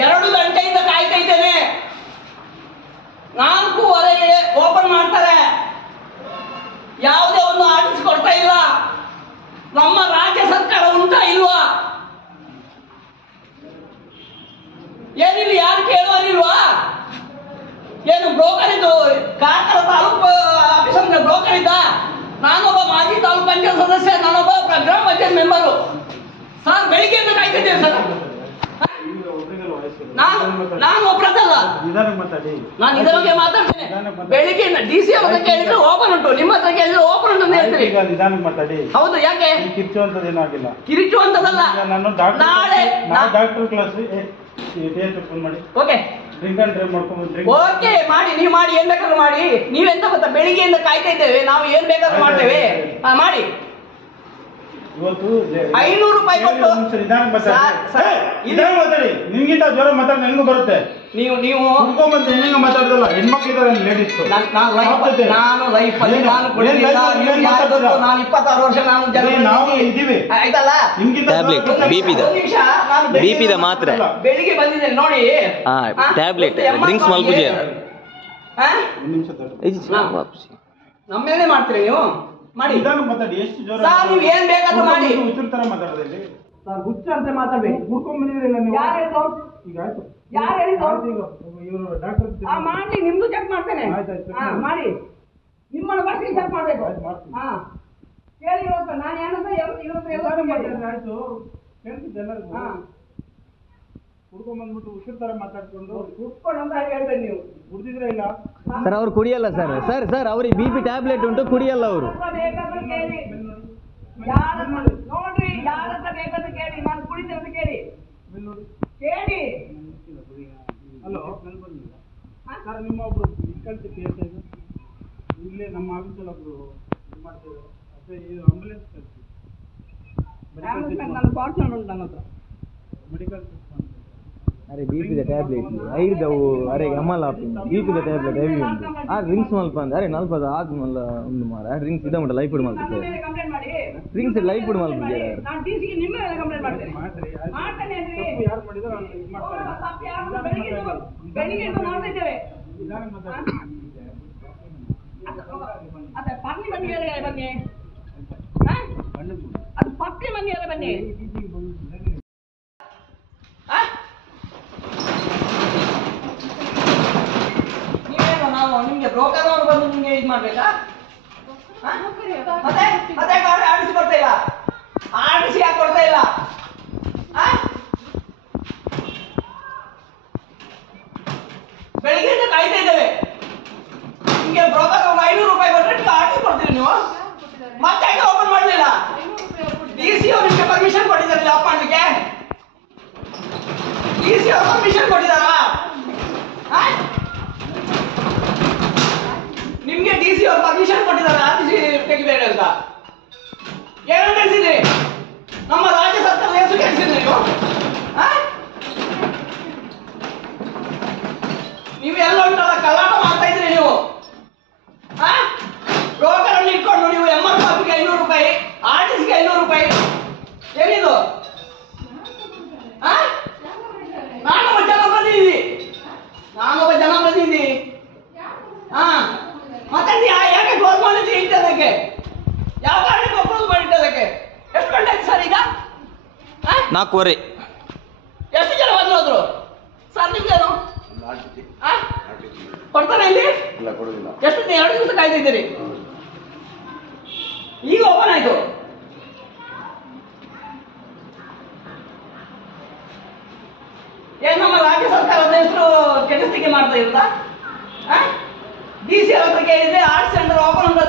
2 ಗಂಟೆಯಿಂದ ಕಾಯ್ತಾ ಇದ್ದೇನೆ. 4:15ಗೆ ಓಪನ್ ಮಾಡ್ತಾರೆ. ಯಾವುದೇ ಒಂದು ಆರ್ಡರ್ಸ್ ಕೊಡ್ತಾ ಇಲ್ಲ. ನಮ್ಮ ರಾಜ್ಯ ಸರ್ಕಾರ ಉಂಟಾ ಇಲ್ವಾ? ಏನಿಲ್ಲ, ಯಾರು ಕೇಳುವರಿಲ್ವಾ? ಏನು ಬ್ರೋಕರ್ ಇದ್ದು ಕಾರ್ಕಳ ತಾಲೂಕು ಆಫೀಸ್ ಅಂದ್ರೆ ಬ್ರೋಕರ್ ಇದ್ದ? ನಾನೊಬ್ಬ ಮಾಜಿ ತಾಲೂಕು ಪಂಚಾಯತ್ ಸದಸ್ಯ, ನಾನೊಬ್ಬ ಗ್ರಾಮ ಪಂಚಾಯತ್ ಮೆಂಬರು. ಸರ್ ಬೆಳಿಗ್ಗೆಯಿಂದ ಕಾಯ್ತಿದ್ದೇನೆ ಸರ್. ನಾನು ಒಬ್ಬರದಲ್ಲ, ನಾನು ಇದರ ಬಗ್ಗೆ ಮಾತಾಡ್ತೇನೆ. ಬೆಳಿಗ್ಗೆ DC ಹತ್ರ ಕೇಳಿದ್ರೆ ಓಪನ್ ಉಂಟು, ನಿಮ್ಮ ಹತ್ರ ಕೇಳಿದ್ರೆ ಓಪನ್ ಉಂಟು ಅಂತ ಹೇಳ್ತೀರಿ. ಹೌದು, ಯಾಕೆ ಕಿರಿಚುವಂತದ್ದೇನಾಗಿಲ್ಲ? ಕಿರಿಚುವಂತದಲ್ಲ. ನಾಳೆ ಡಾಕ್ಟರ್ ಕ್ಲಾಸ್ ಓಕೆ ಓಕೆ ಮಾಡಿ, ನೀವು ಮಾಡಿ, ಏನ್ ಬೇಕಾದ್ರೂ ಮಾಡಿ. ನೀವೆಂತ ಗೊತ್ತಾ, ಬೆಳಿಗ್ಗೆಯಿಂದ ಕಾಯ್ತಾ ಇದ್ದೇವೆ, ನಾವು ಏನ್ ಬೇಕಾದ್ರೂ ಮಾಡ್ತೇವೆ. ಮಾಡಿ. ಇವತ್ತು 500 ರೂಪಾಯಿ ಕೊಟ್ಟು ನಿಮ್ಗಿಂತ ಜ್ವರ ಮಾತಾಡ ನನಗೂ ಬರುತ್ತೆ. ನೀವು ಹೆಂಗ ಮಾತಾಡೋದಲ್ಲ, ಹೆಣ್ಮಕ್ಳಿದ್ದಾರೆ ಲೇಡೀಸ್. ನಾನು ಲೈಫ್ ಅಲ್ಲಿ ನಾನು 26 ವರ್ಷ ನಾವು ಇದೀವಿ ಆಯ್ತಲ್ಲ. ಟ್ಯಾಬ್ಲೆಟ್ ಬಿಪಿದ ಮಾತ್ರ ಬೆಳಿಗ್ಗೆ ಬಂದಿದ್ದೇನೆ ನೋಡಿ. ಟ್ಯಾಬ್ಲೆಟ್ ಡ್ರಿಂಕ್ಸ್ ಮಲ್ಪುಜೆ ನಮ್ಮೇಲೆ ಮಾಡ್ತೀರಿ ನೀವು. ಮಾಡಿ ಮಾತಾಡಿ. ಎಷ್ಟು ಜ್ವರ ನೀವು ಏನ್ ಬೇಕಾದ್ರೂ ಮಾಡಿ. ಹುಚ್ಚರ ತರ ಮಾತಾಡೋದಿಲ್ಲ, ಹುಚ್ಚ ಅಂತ ಮಾತಾಡ್ಬೇಕು. ಹುಡ್ಕೊಂಡ್ ಬಂದಿದ್ರಲ್ಲ ನೀವು. ಯಾರು ಹೇಳಿದ್ರು? ಈಗ ಆಯ್ತು, ಯಾರು ಹೇಳಿದ್ರು? ಇವರು ಡಾಕ್ಟರ್ ಮಾಡಿ, ನಿಮ್ದು ಚೆಕ್ ಮಾಡ್ತೇನೆ. ಮಾಡಿ, ನಿಮ್ಮನ್ನ ಫಸ್ಟ್ ಚೆಕ್ ಮಾಡ್ಬೇಕು. ಕೇಳಿ ಇವತ್ತು ನಾನು ಏನಂತ ಆಯ್ತು ಹೇಳ್ತಿದ್ದೆ ಎಲ್ಲರಿಗೂ. ಹುಡ್ಕೊಂಡ್ ಬಂದ್ಬಿಟ್ಟು ಹುಚ್ಚರ ತರ ಮಾತಾಡ್ಕೊಂಡು ಕುತ್ಕೊಂಡು ಅಂತ ಹೇಳ್ತೇನೆ. ನೀವು ಕುಡ್ದಿದ್ರೆ ಇಲ್ಲ ಸರ್, ಅವ್ರು ಕುಡಿಯಲ್ಲ ಸರ್. ಸರ್ ಅವ್ರಿಗೆ BP ಟ್ಯಾಬ್ಲೆಟ್ ಉಂಟು, ಕುಡಿಯಲ್ಲ ಅವರು. ನೋಡ್ರಿ, ಯಾರಂತ ಬೇಕಂತ ಕೇಳಿ, ನಾನು ಕುಡಿತೇನೆ ಅಂತ ಕೇಳಿ. ಕೇಳಿ. ಹಲೋ, ಸರ್ ನಿಮ್ಮ ಒಬ್ರು ಡಿಫಿಕಲ್ಟಿ ಕೇಳ್ತಾ ಇದ್ರು. ಇಲ್ಲೇ ನಮ್ಮ ಆಫೀಸಲ್ಲಿ ಒಬ್ರು ಮಾಡ್ತೇವೆ, ಅದೇ ಆಂಬುಲೆನ್ಸ್ ಕಳಿಸಿ. ನನ್ನ ಫಾರ್ಚುನರ್ ಉಂಟು ನನ್ನ ಹತ್ರ. ಮೆಡಿಕಲ್ अरे BP द टैबलेट ಐದು ಅವು ಅರೆ Amal ಆಪಿಂಗ್ BP the tablet heavy ಉಂಟು. ಆ ಡ್ರಿಂಕ್ಸ್ ಮಲ್ಪ ಅಂದ್ರೆ ಅರೆ ನಲ್ಪದ ಆದ್ ಮಲ್ಲ ಒಂದು ಮಾರ ಡ್ರಿಂಕ್ಸ್ ಇದ ಉಂಟು ಲೈಫ್ ಇಡ್ ಮಲ್ಪುತ್ತೆ. ಡ್ರಿಂಕ್ಸ್ ಲೈಫ್ ಇಡ್ ಮಲ್ಪುತ್ತೆ. ನಾನು DC ಗೆ ನಿಮ್ಮ ಮೇಲೆ ಕಂಪ್ಲೇಂಟ್ ಮಾಡ್ತೇನೆ. ಮಾಡ್ತೇನೆ ಅಂದ್ರೆ ಯಾರು ಮಾಡಿದ್ರು ಅವ್ರು ಇದು ಮಾಡ್ತಾರೆ. ಬೆಳಿಗ್ಗೆ ಮಾಡ್ತಾ ಇದ್ದೇವೆ. ಅದ ಪಟ್ನಿ ಬನ್ನಿ ಹೇಳಿ ಬನ್ನಿ. ಅದು ಪಟ್ನಿ ಬನ್ನಿ ಹೇಳಿ ಬನ್ನಿ. ನಾವು ನಿಮ್ಗೆ ಬ್ರೋಕರ್ ಅವರು ಬಂದು ನಿಮ್ಗೆ ಇದು ಮಾಡ್ಬೇಕಾ? ಮತ್ತೆ ಆಡಿಸಿ ಕೊಡ್ತಾ ಇಲ್ಲ. ಆಡಿಸಿ ಯಾಕೆ ಕೊಡ್ತಾ ಇಲ್ಲ? ಬೆಳಿಗ್ಗೆಯಿಂದ ಕಾಯ್ತಾ ಇದ್ದೇವೆ. ನಿಮ್ಗೆ ಬ್ರೋಕರ್ 500 ರೂಪಾಯಿ ಕೊಟ್ಟರೆ ನೀವು ಆಡಿಸಿ ಕೊಡ್ತೀರಿ. ನೀವು ಮತ್ತೆ ಓಪನ್ ಮಾಡಲಿಲ್ಲ. DC ಅವರು ನಿಮ್ಗೆ ಪರ್ಮಿಷನ್ ಕೊಟ್ಟಿದ್ದಾರೆ ಆಫ್ ಮಾಡ್ಲಿಕ್ಕೆ? DC ಅವರು ಪರ್ಮಿಷನ್ ಕೊಟ್ಟಿದ್ದಾರಾ? ನಿಮ್ಗೆ DC ಅವರು ಪರ್ಮಿಷನ್ ಕೊಟ್ಟಿದ್ದಾರೆ ಆರ್ಟಿಸಿ ತೆಗಿಬೇಕು ಅಂತ? ಏನು ನಡೆಸಿದ್ರಿ? ನಮ್ಮ ರಾಜ್ಯ ಸರ್ಕಾರದ ಹೆಸರು ಕೆಡಿಸಿದ್ರಿ ನೀವು. ನೀವು ಎಲ್ಲ ಉಂಟಲ್ಲ ಕಳ್ಳಾಟ ಮಾಡ್ತಾ ಇದ್ರಿ ನೀವು. ಬ್ರೋಕರ್ ಅನ್ನು ಇಟ್ಕೊಂಡು ನೀವು MRP 500 ರೂಪಾಯಿ, ಆರ್ಟಿಸಿಗೆ 500 ರೂಪಾಯಿ. ಏನಿದು? ನಾನೊಬ್ಬ ಜನಪ್ರತಿನಿಧಿ. ಮತ್ತೆ ಯಾಕೆ ಕ್ಲೋಸ್ ಮಾಡಿದ್ರಿ ಇಂಟದಕ್ಕೆ? ಯಾವ ಕಾರಣಕ್ಕೆ ಕ್ಲೋಸ್ ಮಾಡಿಟ್ಟದಕ್ಕೆ? ಎಷ್ಟು ಗಂಟೆ ಆಯ್ತು ಸರ್ ಈಗ? 4:15. ಎಷ್ಟು ಜನ ಬಂದ್ರು ಸರ್? ನಿಮ್ಗೇನು ಕೊಡ್ತಾನೆ ಇಲ್ಲಿ? ಎಷ್ಟು 2 ದಿವಸ ಕಾಯ್ದಿದ್ದೀರಿ, ಈಗ ಓಪನ್ ಆಯ್ತು. ಏನ್ ನಮ್ಮ ರಾಜ್ಯ ಸರ್ಕಾರದ ಹೆಸರು ಕೆಡಿಸ್ಲಿಕ್ಕೆ ಮಾಡ್ತಾ ಇರುತ್ತಾ? DC ಹತ್ರ ಕೇಳಿದ್ರೆ ಆರ್ಟ್ಸ್ ಸೆಂಟರ್ ಓಪನ್ ಉಂಟು